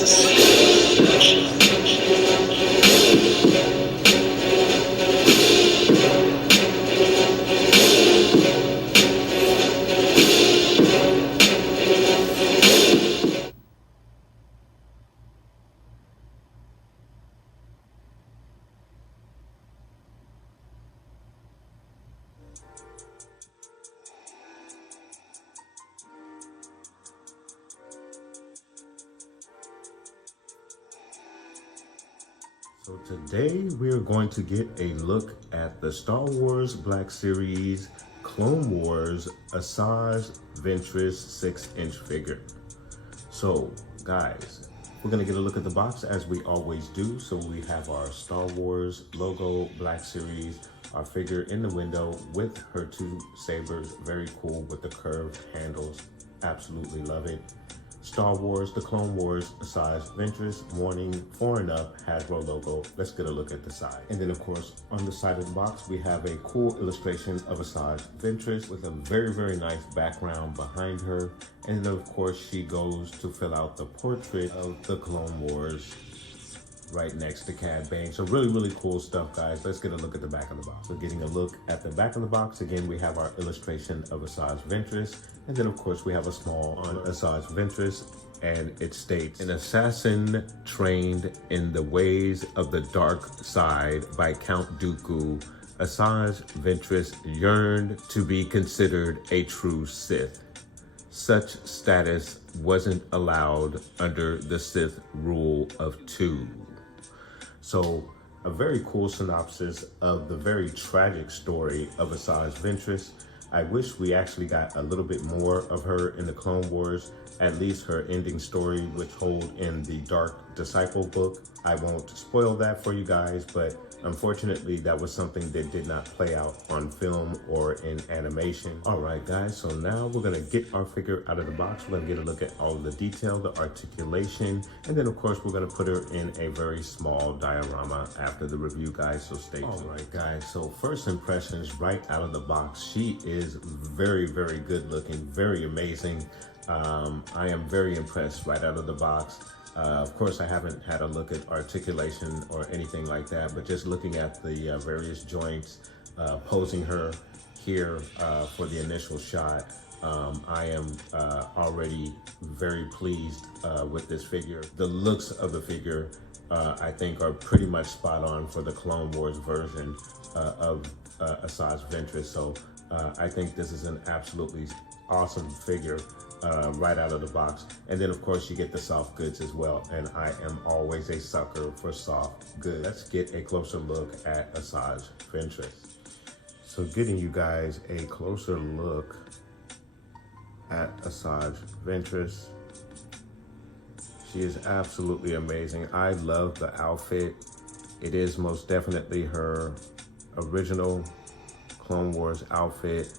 So today we are going to get a look at the Star Wars Black Series Clone Wars Asajj Ventress 6-inch figure. So guys, we're gonna get a look at the box as we always do. So we have our Star Wars logo Black Series, our figure in the window with her two sabers, very cool with the curved handles, absolutely love it. Star Wars, the Clone Wars, Asajj Ventress, Morning, 4 and Up, Hasbro logo. Let's get a look at the side. And then of course, on the side of the box, we have a cool illustration of Asajj Ventress with a very, very nice background behind her. And then of course, she goes to fill out the portrait of the Clone Wars right next to Cad Bane. So really, really cool stuff, guys. Let's get a look at the back of the box. So getting a look at the back of the box, again, we have our illustration of Asajj Ventress. And then of course we have a small on Asajj Ventress, and it states, an assassin trained in the ways of the dark side by Count Dooku, Asajj Ventress yearned to be considered a true Sith. Such status wasn't allowed under the Sith rule of 2. So a very cool synopsis of the very tragic story of Asajj Ventress. I wish we actually got a little bit more of her in the Clone Wars, at least her ending story, which hold in the Dark Disciple book. I won't spoil that for you guys, but unfortunately that was something that did not play out on film or in animation. All right guys, so now we're gonna get our figure out of the box. We're gonna get a look at all of the detail, the articulation, and then of course we're gonna put her in a very small diorama after the review, guys, so stay tuned. All right guys, so first impressions right out of the box. She is very, very good looking, very amazing. I am very impressed right out of the box. Of course, I haven't had a look at articulation or anything like that, but just looking at the various joints, posing her here for the initial shot, I am already very pleased with this figure. The looks of the figure, I think, are pretty much spot on for the Clone Wars version of Asajj Ventress. So I think this is an absolutely awesome figure right out of the box. And then of course you get the soft goods as well, and I am always a sucker for soft goods. Let's get a closer look at Asajj Ventress. So getting you guys a closer look at Asajj Ventress. She is absolutely amazing. I love the outfit. It is most definitely her original Clone Wars outfit.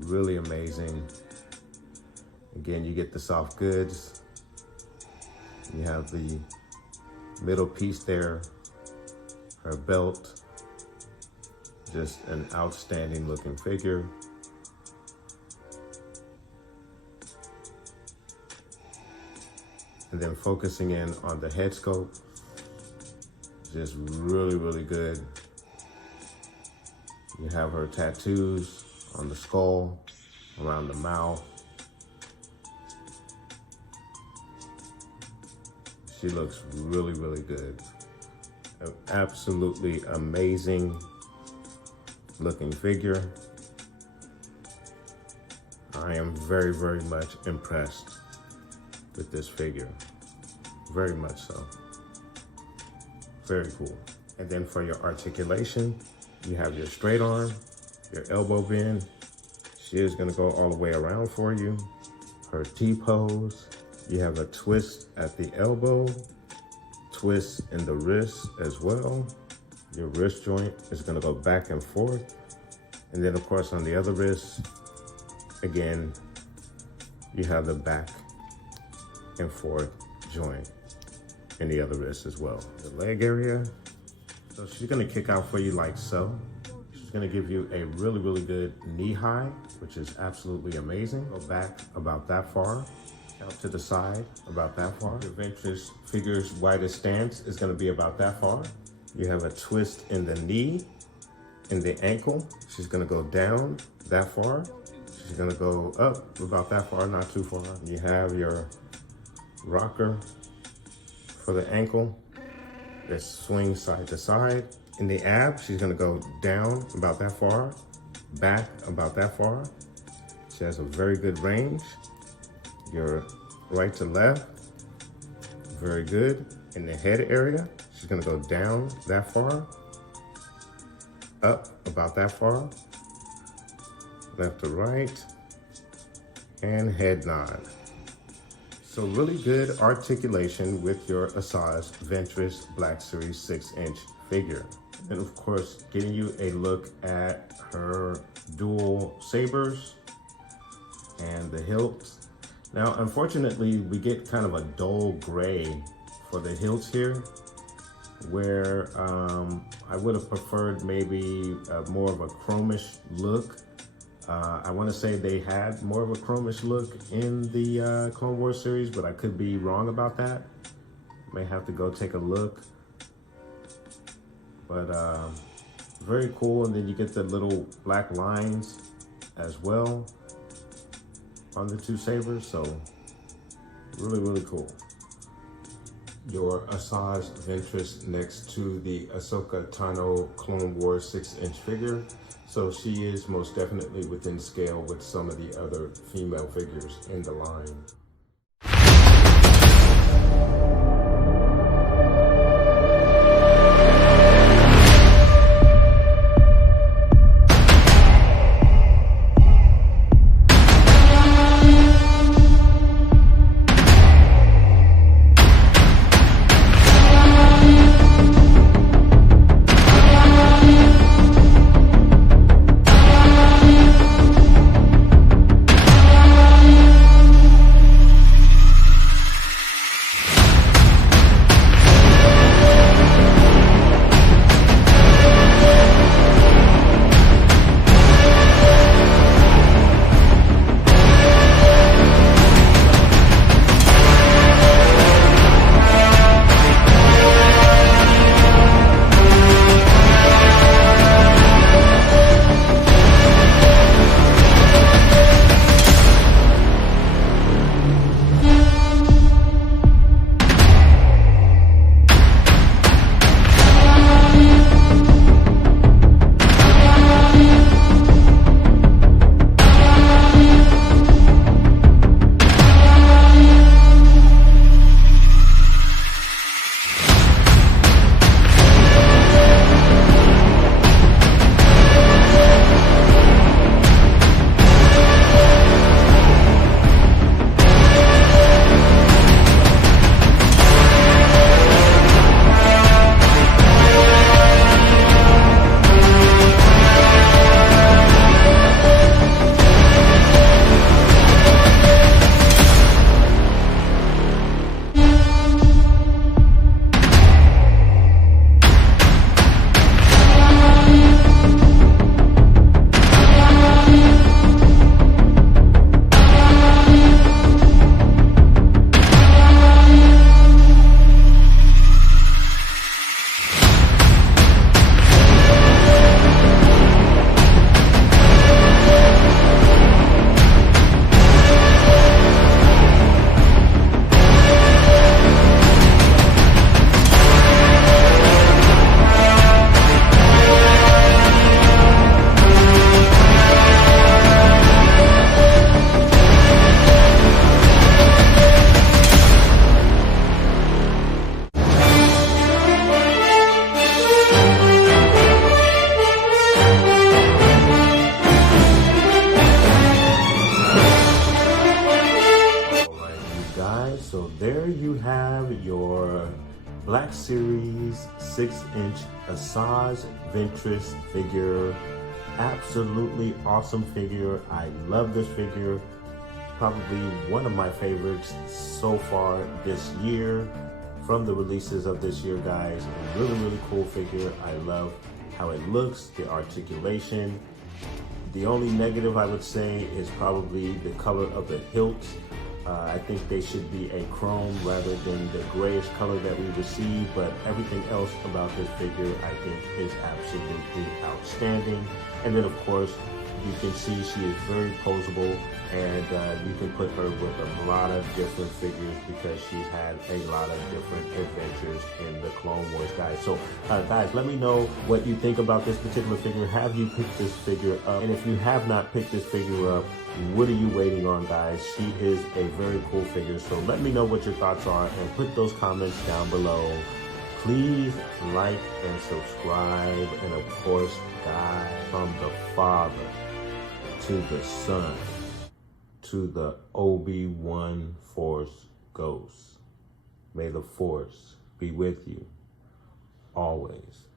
Really amazing. Again, you get the soft goods. You have the middle piece there, her belt. Just an outstanding looking figure. And then focusing in on the head sculpt, just really, really good. You have her tattoos on the skull, around the mouth. She looks really, really good. An absolutely amazing looking figure. I am very, very much impressed with this figure. Very much so. Very cool. And then for your articulation, you have your straight arm, your elbow bend. She is gonna go all the way around for you. Her T-pose. You have a twist at the elbow, twist in the wrist as well. Your wrist joint is gonna go back and forth. And then of course on the other wrist, again, you have the back and forth joint in the other wrist as well. The leg area, so she's gonna kick out for you like so. She's gonna give you a really, really good knee high, which is absolutely amazing. Go back about that far. Out to the side, about that far. Your Ventress figure's widest stance is gonna be about that far. You have a twist in the knee, in the ankle. She's gonna go down that far. She's gonna go up about that far, not too far. You have your rocker for the ankle that swings side to side. In the ab, she's gonna go down about that far, back about that far. She has a very good range. Your right to left, very good. In the head area, she's gonna go down that far, up about that far, left to right, and head nod. So really good articulation with your Asajj Ventress Black Series 6-inch figure. And of course, getting you a look at her dual sabers and the hilts. Now, unfortunately, we get kind of a dull gray for the hilts here, where I would have preferred maybe more of a chromish look. I want to say they had more of a chromish look in the Clone Wars series, but I could be wrong about that. May have to go take a look. But very cool, and then you get the little black lines as well on the two sabers, so really, really cool. Your Asajj Ventress next to the AHSOKA Tano Clone Wars 6-inch figure. So she is most definitely within scale with some of the other female figures in the line. So there you have your Black Series 6-inch Asajj Ventress figure. Absolutely awesome figure. I love this figure. Probably one of my favorites so far this year. From the releases of this year, guys. Really, really cool figure. I love how it looks, the articulation. The only negative I would say is probably the color of the hilt. I think they should be a chrome rather than the grayish color that we received, but everything else about this figure I think is absolutely outstanding. And then of course, you can see she is very posable, and you can put her with a lot of different figures because she's had a lot of different adventures in the Clone Wars, guys. So guys, let me know what you think about this particular figure. Have you picked this figure up? And if you have not picked this figure up, what are you waiting on, guys? She is a very cool figure. So let me know what your thoughts are and put those comments down below. Please like and subscribe. And of course, guys, from the Father to the Son to the Obi-Wan Force Ghost. May the Force be with you always.